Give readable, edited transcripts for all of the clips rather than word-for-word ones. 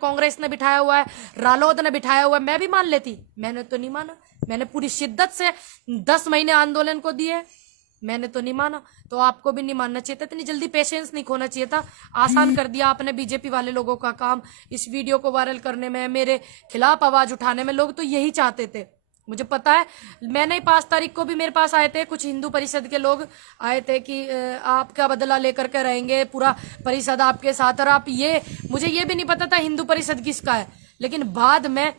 कांग्रेस ने बिठाया हुआ है, रालोद ने बिठाया हुआ है, मैं भी मान लेती। मैंने तो नहीं माना। मैंने पूरी शिद्दत से 10 महीने आंदोलन को दिए, मैंने तो नहीं माना। तो आपको भी नहीं मानना चाहिए था, इतनी जल्दी पेशेंस नहीं खोना चाहिए था। आसान कर दिया आपने बीजेपी वाले लोगों का काम, इस वीडियो को वायरल करने में, मेरे खिलाफ आवाज उठाने में। लोग तो यही चाहते थे, मुझे पता है। मैंने 5 तारीख को भी मेरे पास आए थे कुछ हिंदू परिषद के लोग, आए थे कि आपका बदला लेकर के रहेंगे, पूरा परिषद आपके साथ। और आप मुझे ये भी नहीं पता था हिंदू परिषद किसका है, लेकिन बाद में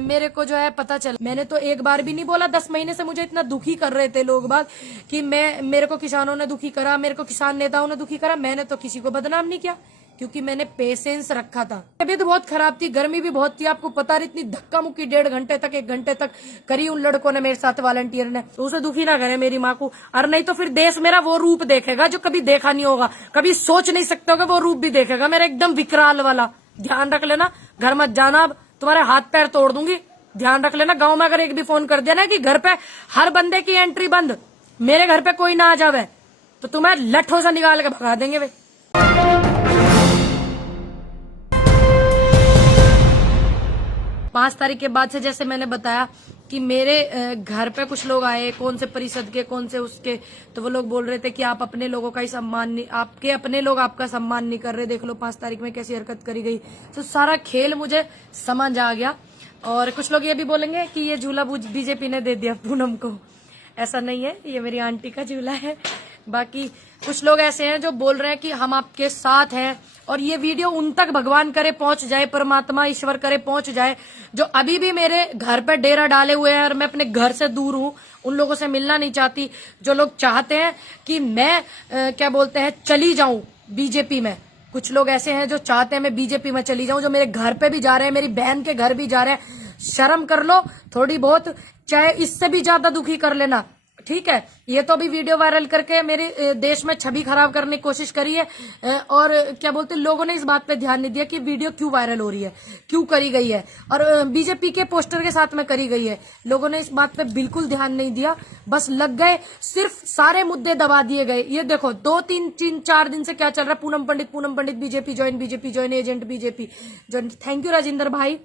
मेरे को जो है पता चला। मैंने तो एक बार भी नहीं बोला। 10 महीने से मुझे इतना दुखी कर रहे थे लोग बात कि मेरे को किसानों ने दुखी करा, मेरे को किसान नेताओं ने दुखी करा। मैंने तो किसी को बदनाम नहीं किया, क्योंकि मैंने पेशेंस रखा था। तबीयत तो बहुत खराब थी, गर्मी भी बहुत थी, आपको पता है। इतनी धक्का मुक्की 1.5 घंटे तक 1 घंटे तक करी उन लड़कों ने मेरे साथ, वॉलंटियर ने। तो उसे दुखी ना करे मेरी माँ को, और नहीं तो फिर देश मेरा वो रूप देखेगा जो कभी देखा नहीं होगा, कभी सोच नहीं सकते होगा, वो रूप भी देखेगा मेरा, एकदम विकराल वाला। ध्यान रख लेना, घर मत जाना, अब तुम्हारे हाथ पैर तोड़ दूंगी। ध्यान रख लेना, गांव में अगर एक भी फोन कर दिया ना कि घर पे हर बंदे की एंट्री बंद, मेरे घर पे कोई ना आ जावे, तो तुम्हें लट्ठों से निकाल के भगा देंगे वे। 5 तारीख के बाद से, जैसे मैंने बताया कि मेरे घर पे कुछ लोग आए, कौन से परिषद के, कौन से उसके, तो वो लोग बोल रहे थे कि आप अपने लोगों का ही सम्मान नहीं, आपके अपने लोग आपका सम्मान नहीं कर रहे। देख लो 5 तारीख में कैसी हरकत करी गई। तो सारा खेल मुझे समझ आ गया। और कुछ लोग ये भी बोलेंगे कि ये झूला बीजेपी ने दे दिया पूनम को। ऐसा नहीं है, ये मेरी आंटी का झूला है। बाकी कुछ लोग ऐसे हैं जो बोल रहे हैं कि हम आपके साथ हैं, और ये वीडियो उन तक भगवान करे पहुंच जाए, परमात्मा ईश्वर करे पहुंच जाए, जो अभी भी मेरे घर पे डेरा डाले हुए हैं और मैं अपने घर से दूर हूं, उन लोगों से मिलना नहीं चाहती। जो लोग चाहते हैं कि मैं क्या बोलते हैं चली जाऊं बीजेपी में, कुछ लोग ऐसे हैं जो चाहते हैं मैं बीजेपी में चली जाऊं, जो मेरे घर पे भी जा रहे हैं, मेरी बहन के घर भी जा रहे हैं। शर्म कर लो थोड़ी बहुत, चाहे इससे भी ज्यादा दुखी कर लेना, ठीक है। ये तो अभी वीडियो वायरल करके मेरे देश में छवि खराब करने की कोशिश करी है, और क्या बोलते हैं, लोगों ने इस बात पे ध्यान नहीं दिया कि वीडियो क्यों वायरल हो रही है, क्यों करी गई है, और बीजेपी के पोस्टर के साथ में करी गई है। लोगों ने इस बात पे बिल्कुल ध्यान नहीं दिया, बस लग गए, सिर्फ सारे मुद्दे दबा दिए गए। ये देखो 2-3-4 दिन से क्या चल रहा है, Poonam Pandit BJP join, agent BJP join. Thank you Rajendra भाई,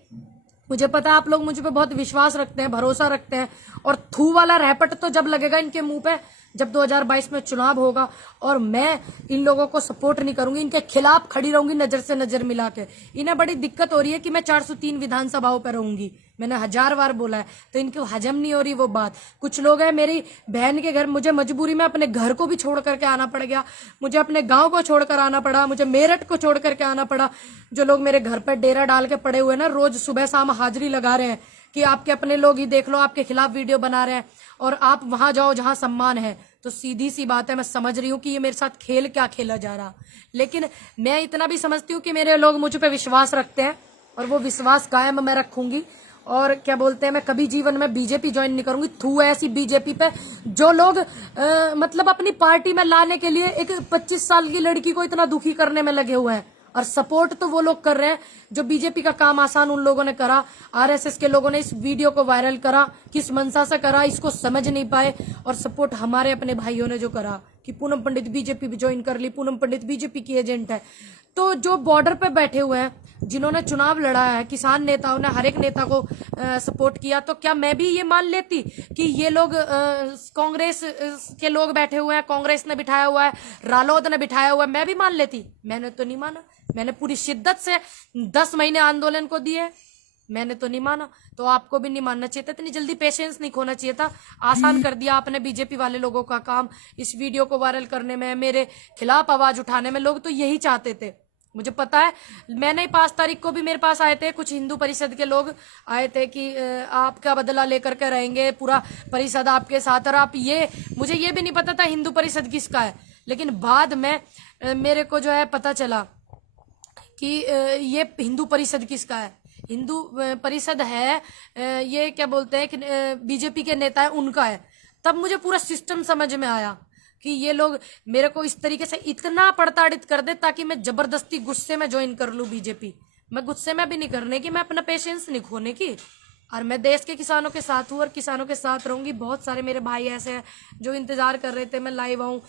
मुझे पता है आप लोग मुझ पे बहुत विश्वास रखते हैं, भरोसा रखते हैं। और थू वाला रैपट तो जब लगेगा इनके मुंह पे, जब 2022 में चुनाव होगा, और मैं इन लोगों को सपोर्ट नहीं करूंगी, इनके खिलाफ खड़ी रहूंगी नजर से नजर मिला के। इन्हें बड़ी दिक्कत हो रही है कि मैं 403 विधानसभाओं पर रहूंगी, मैंने 1000 बार बोला है, तो इनको हजम नहीं हो रही वो बात। कुछ लोग हैं मेरी बहन के घर, मुझे मजबूरी में अपने घर को भी छोड़ करके आना पड़ गया, मुझे अपने गांव को छोड़कर आना पड़ा, मुझे मेरठ को छोड़ करके आना पड़ा। जो लोग मेरे घर पर डेरा डाल के पड़े हुए ना, रोज सुबह शाम हाजिरी लगा रहे हैं कि आपके अपने लोग ही देख लो आपके खिलाफ वीडियो बना रहे हैं, और आप वहां जाओ जहां सम्मान है। तो सीधी सी बात है, मैं समझ रही हूँ कि ये मेरे साथ खेल क्या खेला जा रहा, लेकिन मैं इतना भी समझती हूँ कि मेरे लोग मुझ पे विश्वास रखते हैं, और वो विश्वास कायम मैं रखूंगी। और क्या बोलते हैं, मैं कभी जीवन में बीजेपी ज्वाइन नहीं करूंगी। थू ऐसी बीजेपी पे जो लोग मतलब अपनी पार्टी में लाने के लिए एक 25 साल की लड़की को इतना दुखी करने में लगे हुए हैं, और सपोर्ट तो वो लोग कर रहे हैं जो बीजेपी का काम आसान उन लोगों ने करा। आरएसएस के लोगों ने इस वीडियो को वायरल करा, किस मंशा से करा इसको समझ नहीं पाए, और सपोर्ट हमारे अपने भाइयों ने जो करा कि पूनम पंडित बीजेपी भी ज्वाइन कर ली, पूनम पंडित बीजेपी की एजेंट है। तो जो बॉर्डर पे बैठे हुए हैं, जिन्होंने चुनाव लड़ा है, किसान नेताओं ने हर एक नेता को सपोर्ट किया, तो क्या मैं भी ये मान लेती कि ये लोग कांग्रेस के लोग बैठे हुए हैं, कांग्रेस ने बिठाया हुआ है, रालोद ने बिठाया हुआ है, मैं भी मान लेती? मैंने तो नहीं माना। मैंने पूरी शिद्दत से 10 महीने आंदोलन को दिए, मैंने तो नहीं माना। तो आपको भी नहीं मानना चाहिए था, इतनी जल्दी पेशेंस नहीं खोना चाहिए था। आसान कर दिया आपने बीजेपी वाले लोगों का काम, इस वीडियो को वायरल करने में, मेरे खिलाफ आवाज उठाने में। लोग तो यही चाहते थे, मुझे पता है। मैंने 5 तारीख को भी मेरे पास आए थे कुछ हिंदू परिषद के लोग, आए थे कि आपका बदला लेकर के रहेंगे, पूरा परिषद आपके साथ। और आप मुझे ये भी नहीं पता था हिंदू परिषद किसका है, लेकिन बाद में मेरे को जो है पता चला कि ये हिंदू परिषद किसका है। हिंदू परिषद है, ये क्या बोलते हैं कि बीजेपी के नेता है, उनका है। तब मुझे पूरा सिस्टम समझ में आया कि ये लोग मेरे को इस तरीके से इतना प्रताड़ित कर दे ताकि मैं जबरदस्ती गुस्से में ज्वाइन कर लूं बीजेपी। मैं गुस्से में भी नहीं करने की, मैं अपना पेशेंस नहीं खोने की, और मैं देश के किसानों के साथ हूँ और किसानों के साथ रहूंगी। बहुत सारे मेरे भाई ऐसे हैं जो इंतजार कर रहे थे मैं लाइव आऊं,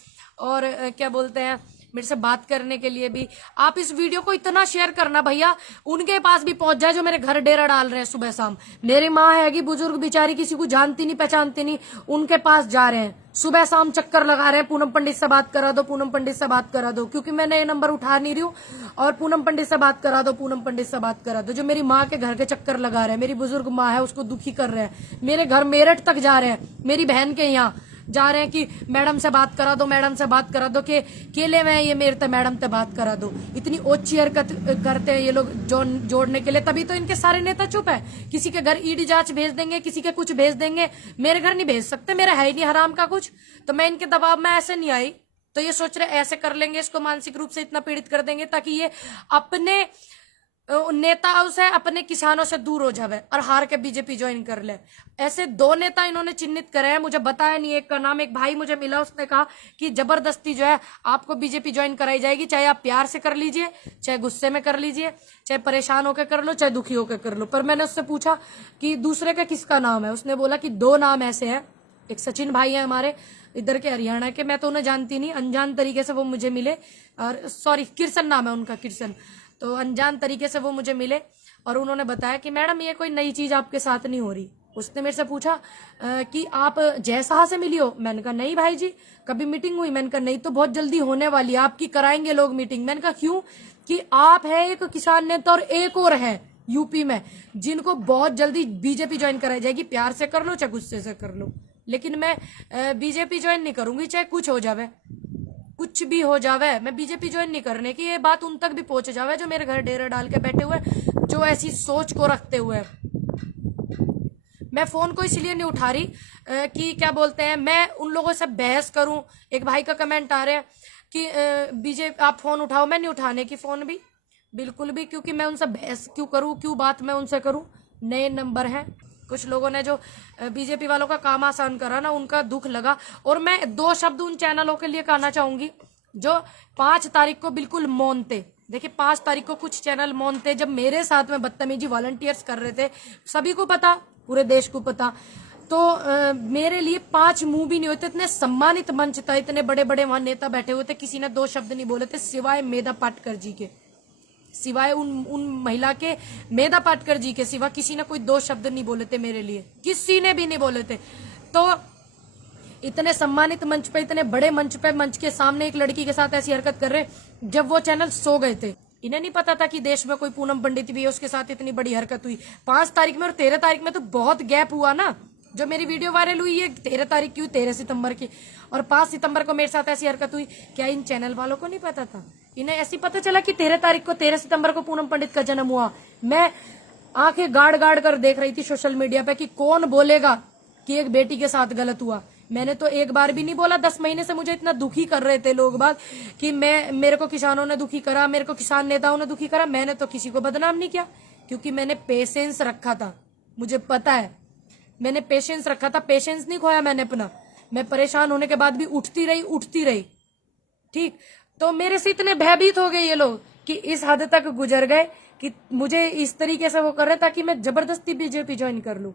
और क्या बोलते हैं मेरे से बात करने के लिए भी। आप इस वीडियो को इतना शेयर करना भैया, उनके पास भी पहुंच जाए जो मेरे घर डेरा डाल रहे हैं सुबह शाम। मेरी माँ हैगी बुजुर्ग बेचारी, किसी को जानती नहीं पहचानती नहीं, उनके पास जा रहे हैं सुबह शाम, चक्कर लगा रहे हैं, पूनम पंडित से बात करा दो, पूनम पंडित से बात करा दो, क्योंकि मैंने ये नंबर उठा नहीं रही हूँ। और पूनम पंडित से बात करा दो, पूनम पंडित से बात करा दो, जो मेरी माँ के घर के चक्कर लगा रहे हैं, मेरी बुजुर्ग माँ है उसको दुखी कर रहे हैं, मेरे घर मेरठ तक जा रहे हैं, मेरी बहन के यहाँ जा रहे हैं कि मैडम से बात करा दो, मैडम से बात करा दो, के केले में ये मेरे तो मैडम से बात करा दो। इतनी ओछी हरकत करते हैं ये लोग जोड़ने के लिए, तभी तो इनके सारे नेता चुप है। किसी के घर ईडी जांच भेज देंगे, किसी के कुछ भेज देंगे, मेरे घर नहीं भेज सकते, मेरा है ही नहीं हराम का कुछ। तो मैं इनके दबाव में ऐसे नहीं आई, तो ये सोच रहे ऐसे कर लेंगे, इसको मानसिक रूप से इतना पीड़ित कर देंगे ताकि ये अपने नेताओं से, अपने किसानों से दूर हो जावे और हार के बीजेपी ज्वाइन कर ले। ऐसे 2 नेता इन्होंने चिन्हित करे हैं, मुझे बताया नहीं एक का नाम। एक भाई मुझे मिला, उसने कहा कि जबरदस्ती जो है आपको बीजेपी ज्वाइन कराई जाएगी, चाहे आप प्यार से कर लीजिए, चाहे गुस्से में कर लीजिए, चाहे परेशान होकर कर लो, चाहे दुखी होकर कर लो। पर मैंने उससे पूछा कि दूसरे का किसका नाम है, उसने बोला कि 2 नाम ऐसे हैं। एक सचिन भाई है हमारे इधर के हरियाणा के, मैं तो उन्हें जानती नहीं, अनजान तरीके से वो मुझे मिले, और सॉरी किरसन नाम है उनका, किरसन। तो अनजान तरीके से वो मुझे मिले और उन्होंने बताया कि मैडम ये कोई नई चीज आपके साथ नहीं हो रही। उसने मेरे से पूछा कि आप जय शाह से मिली हो? मैंने कहा नहीं भाई जी, कभी मीटिंग हुई? मैंने कहा नहीं, तो बहुत जल्दी होने वाली है आपकी, कराएंगे लोग मीटिंग। मैंने कहा क्यों? कि आप है एक किसान नेता और एक और है यूपी में जिनको बहुत जल्दी बीजेपी ज्वाइन कराई जाएगी, प्यार से कर लो चाहे गुस्से से कर लो, लेकिन मैं बीजेपी ज्वाइन नहीं करूंगी, चाहे कुछ हो जावे, कुछ भी हो जावे, मैं बीजेपी ज्वाइन नहीं करने की। ये बात उन तक भी पहुंच जावे जो मेरे घर डेरा डाल के बैठे हुए, जो ऐसी सोच को रखते हुए। मैं फोन को इसलिए नहीं उठा रही कि क्या बोलते हैं, मैं उन लोगों से बहस करूं। एक भाई का कमेंट आ रहा है कि बीजेपी आप फोन उठाओ, मैं नहीं उठाने की फोन भी, बिल्कुल भी, क्योंकि मैं उनसे बहस क्यों करूं, क्यों बात मैं उनसे करूं। नए नंबर है, कुछ लोगों ने जो बीजेपी वालों का काम आसान करा ना, उनका दुख लगा। और मैं 2 शब्द उन चैनलों के लिए कहना चाहूंगी जो 5 तारीख को बिल्कुल मौन थे। देखिए 5 तारीख को कुछ चैनल मौन थे, जब मेरे साथ में बदतमीजी वॉलंटियर्स कर रहे थे, सभी को पता, पूरे देश को पता। तो मेरे लिए 5 मुंह भी नहीं होते, इतने सम्मानित मंच था, इतने बड़े बड़े वहां नेता बैठे हुए थे, किसी ने 2 शब्द नहीं बोले थे सिवाय मेधा पाटकर जी के, सिवाय उन महिला के मेधा पाटकर जी के सिवा किसी ने कोई 2 शब्द नहीं बोले थे मेरे लिए, किसी ने भी नहीं बोले थे। तो इतने सम्मानित मंच पे, इतने बड़े मंच पे, मंच के सामने एक लड़की के साथ ऐसी हरकत कर रहे, जब वो चैनल सो गए थे। इन्हें नहीं पता था कि देश में कोई पूनम पंडित भी है, उसके साथ इतनी बड़ी हरकत हुई 5 तारीख में, और 13 तारीख में तो बहुत गैप हुआ ना। जो मेरी वीडियो वायरल हुई है 13 तारीख की हुई, 13 सितंबर की, और 5 सितंबर को मेरे साथ ऐसी हरकत हुई। क्या इन चैनल वालों को नहीं पता था? इन्हें ऐसी पता चला कि 13 तारीख को, 13 सितंबर को पूनम पंडित का जन्म हुआ। मैं आंखें गाड़ गाड़ कर देख रही थी सोशल मीडिया पे कि कौन बोलेगा कि एक बेटी के साथ गलत हुआ। मैंने तो एक बार भी नहीं बोला। 10 महीने से मुझे इतना दुखी कर रहे थे लोग बात कि मेरे को किसानों ने दुखी करा, मेरे को किसान नेताओं ने दुखी करा। मैंने तो किसी को बदनाम नहीं किया, क्योंकि मैंने पेशेंस रखा था। मुझे पता है, मैंने पेशेंस रखा था, पेशेंस नहीं खोया मैंने अपना। मैं परेशान होने के बाद भी उठती रही। ठीक, तो मेरे से इतने भयभीत हो गए ये लोग कि इस हद तक गुजर गए कि मुझे इस तरीके से वो कर रहे ताकि मैं जबरदस्ती बीजेपी ज्वाइन कर लूं।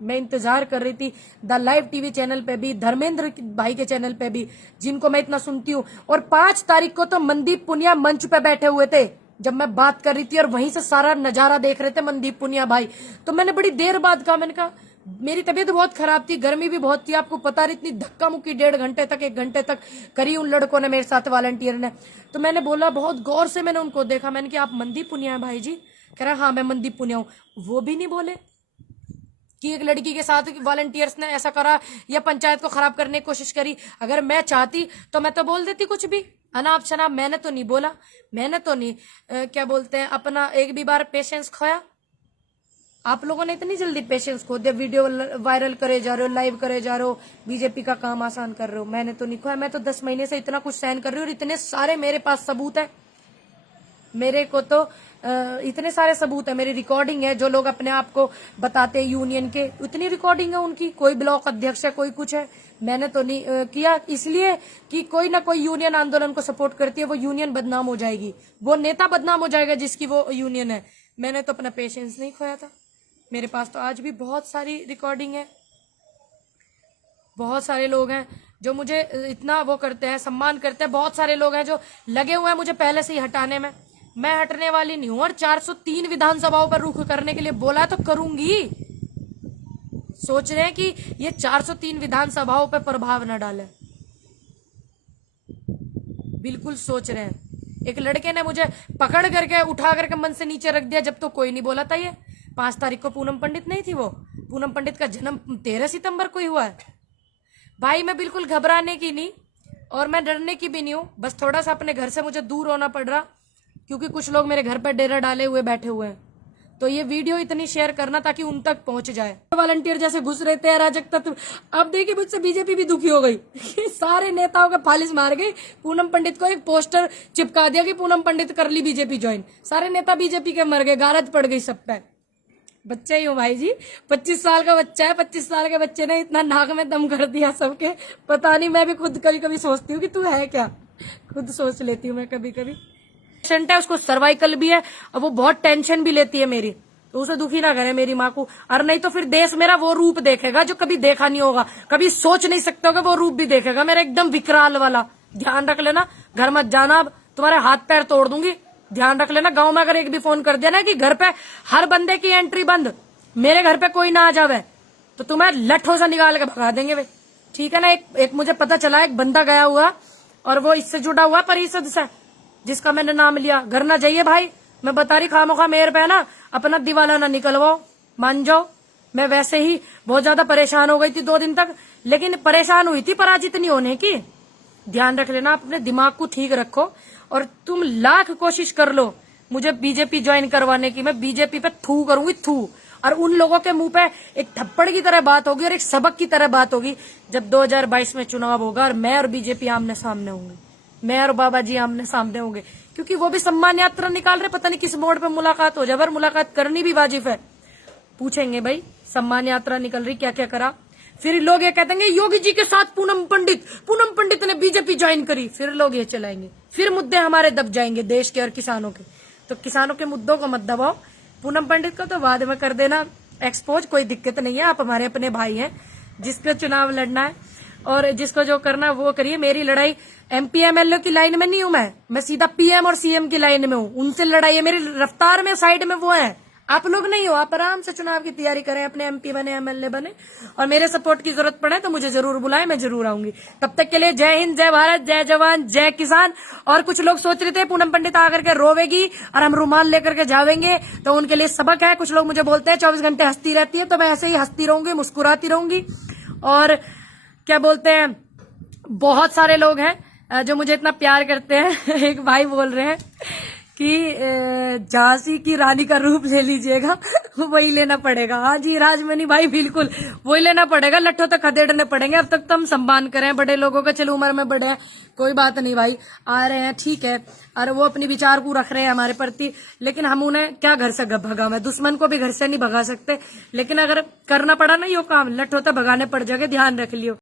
मैं इंतजार कर रही थी द लाइव टीवी चैनल पे भी, धर्मेंद्र भाई के चैनल पे भी, जिनको मैं इतना सुनती हूँ। और 5 तारीख को तो मनदीप पुनिया मंच पे बैठे हुए थे जब मैं बात कर रही थी, और वहीं से सारा नजारा देख रहे थे मनदीप पुनिया भाई। तो मैंने बड़ी देर बाद कहा, मैंने कहा मेरी तबीयत बहुत खराब थी, गर्मी भी बहुत थी, आपको पता रही, इतनी धक्का मुक्की 1.5 घंटे तक 1 घंटे तक करी उन लड़कों ने मेरे साथ, वॉलंटियर ने। तो मैंने बोला, बहुत गौर से मैंने उनको देखा, मैंने कहा आप मनदीप पुनिया हैं भाई जी? कह रहा हाँ मैं मनदीप पुनिया हूँ। वो भी नहीं बोले कि एक लड़की के साथ वॉलंटियर्स ने ऐसा करा या पंचायत को खराब करने की कोशिश करी। अगर मैं चाहती तो मैं तो बोल देती कुछ भी, अनाप शनाप। मैंने तो नहीं बोला, मैंने तो नहीं क्या बोलते हैं अपना एक भी बार पेशेंस खोया। आप लोगों ने इतनी जल्दी पेशेंस खो दिया, वीडियो वायरल करे जा रहे हो, लाइव करे जा रहे हो, बीजेपी का काम आसान कर रहे हो। मैंने तो नहीं खोया, मैं तो 10 महीने से इतना कुछ सहन कर रही हूँ, और इतने सारे मेरे पास सबूत है। मेरे को तो इतने सारे सबूत है, मेरी रिकॉर्डिंग है, जो लोग अपने आप को बताते हैं यूनियन के, उतनी रिकॉर्डिंग है उनकी। कोई ब्लॉक अध्यक्ष है, कोई कुछ है। मैंने तो नहीं किया, इसलिए कि कोई ना कोई यूनियन आंदोलन को सपोर्ट करती है, वो यूनियन बदनाम हो जाएगी, वो नेता बदनाम हो जाएगा जिसकी वो यूनियन है। मैंने तो अपना पेशेंस नहीं खोया था। मेरे पास तो आज भी बहुत सारी रिकॉर्डिंग है, बहुत सारे लोग हैं जो मुझे इतना वो करते हैं, सम्मान करते हैं। बहुत सारे लोग हैं जो लगे हुए हैं मुझे पहले से ही हटाने में। मैं हटने वाली नहीं हूं, और 403 विधानसभाओं पर रुख करने के लिए बोला है तो करूंगी। सोच रहे हैं कि ये 403 विधानसभाओं पर प्रभाव न डाले, बिल्कुल सोच रहे हैं। एक लड़के ने मुझे पकड़ करके उठा करके मन से नीचे रख दिया, जब तो कोई नहीं बोला था। ये 5 तारीख को पूनम पंडित नहीं थी वो? पूनम पंडित का जन्म 13 सितंबर को ही हुआ है। भाई मैं बिल्कुल घबराने की नहीं और मैं डरने की भी नहीं हूं, बस थोड़ा सा अपने घर से मुझे दूर होना पड़ रहा, क्योंकि कुछ लोग मेरे घर पर डेरा डाले हुए बैठे हुए हैं। तो ये वीडियो इतनी शेयर करना ताकि उन तक पहुंच जाए। वॉलंटियर जैसे घुस रहे थे अराजक तत्व। अब देखिए मुझसे बीजेपी भी दुखी हो गई। सारे नेताओं के फालिस मार गई। पूनम पंडित को एक पोस्टर चिपका दिया कि पूनम पंडित कर ली बीजेपी ज्वाइन। सारे नेता बीजेपी के मर गए, गारद पड़ गई सब पे। बच्चा ही हूँ भाई जी, 25 साल का बच्चा है। 25 साल के बच्चे ने इतना नाक में दम कर दिया सबके, पता नहीं। मैं भी खुद कभी कभी सोचती हूँ कि तू है क्या, खुद सोच लेती हूँ मैं कभी कभी। पेशेंट है, उसको सर्वाइकल भी है और वो बहुत टेंशन भी लेती है मेरी, तो उसे दुखी ना करे मेरी माँ को। और नहीं तो फिर देश मेरा वो रूप देखेगा जो कभी देखा नहीं होगा, कभी सोच नहीं सकते होगा, वो रूप भी देखेगा मेरा एकदम विकराल वाला। ध्यान रख लेना, घर मत जाना, अब तुम्हारे हाथ पैर तोड़ दूंगी। ध्यान रख लेना, गांव में अगर एक भी फोन कर दिया ना कि घर पे हर बंदे की एंट्री बंद, मेरे घर पे कोई ना आ जावे, तो तुम्हें लठों से निकाल के भगा देंगे भाई, ठीक है ना। एक मुझे पता चला, एक बंदा गया हुआ और वो इससे जुड़ा हुआ परिषद से, जिसका मैंने नाम लिया। घर ना जाइए भाई, मैं बता रही, खामोखा मेरे पे ना अपना दिवाला ना निकलवाओ, मान जाओ। मैं वैसे ही बहुत ज्यादा परेशान हो गई थी 2 दिन तक, लेकिन परेशान हुई थी पराजित नहीं होने की। ध्यान रख लेना, अपने दिमाग को ठीक रखो, और तुम लाख कोशिश कर लो मुझे बीजेपी ज्वाइन करवाने की, मैं बीजेपी पे थू करूंगी, थू। और उन लोगों के मुंह पे एक थप्पड़ की तरह बात होगी और एक सबक की तरह बात होगी जब 2022 में चुनाव होगा और मैं और बीजेपी आमने सामने होंगे, मैं और बाबा जी आमने सामने होंगे। क्योंकि वो भी सम्मान यात्रा निकाल रहे, पता नहीं किस मोड़ पे मुलाकात हो जाए, पर मुलाकात करनी भी वाजिब है। पूछेंगे भाई सम्मान यात्रा निकल रही, क्या क्या करा। फिर लोग ये कहते हैं योगी जी के साथ पूनम पंडित ने बीजेपी ज्वाइन करी, फिर लोग ये चलाएंगे, फिर मुद्दे हमारे दब जाएंगे देश के और किसानों के। तो किसानों के मुद्दों को मत दबाओ, पूनम पंडित को तो बाद में कर देना एक्सपोज, कोई दिक्कत नहीं है। आप हमारे अपने भाई हैं, जिसका चुनाव लड़ना है और जिसको जो करना है वो करिए। मेरी लड़ाई MP MLA की लाइन में नहीं हूं, मैं सीधा PM और CM की लाइन में हूं, उनसे लड़ाई है मेरी। रफ्तार में साइड में वो है, आप लोग नहीं हो। आप आराम से चुनाव की तैयारी करें, अपने MP बने, MLA बने, और मेरे सपोर्ट की जरूरत पड़े तो मुझे जरूर बुलाएं, मैं जरूर आऊंगी। तब तक के लिए जय हिंद, जय भारत, जय जवान, जय किसान। और कुछ लोग सोच रहे थे पूनम पंडित आकर के रोवेगी और हम रुमाल लेकर के जावेंगे, तो उनके लिए सबक है। कुछ लोग मुझे बोलते हैं 24 घंटे हंसती रहती है, तो मैं ऐसे ही हंसती रहूंगी, मुस्कुराती रहूंगी। और क्या बोलते हैं, बहुत सारे लोग हैं जो मुझे इतना प्यार करते हैं। एक भाई बोल रहे हैं कि झांसी की रानी का रूप ले लीजिएगा, वही लेना पड़ेगा। हाँ जी राजमणि भाई, बिल्कुल वही लेना पड़ेगा, लट्ठों तक खदेड़ने पड़ेंगे। अब तक तो हम सम्मान करें बड़े लोगों का, चलो उम्र में बड़े हैं, कोई बात नहीं भाई, आ रहे हैं ठीक है, और वो अपनी विचार को रख रहे हैं हमारे प्रति, लेकिन हम उन्हें क्या घर से भगा, मैं दुश्मन को भी घर से नहीं भगा सकते। लेकिन अगर करना पड़ा ना यो काम, लट्ठों तक भगाने पड़ जाएंगे, ध्यान रख लियो।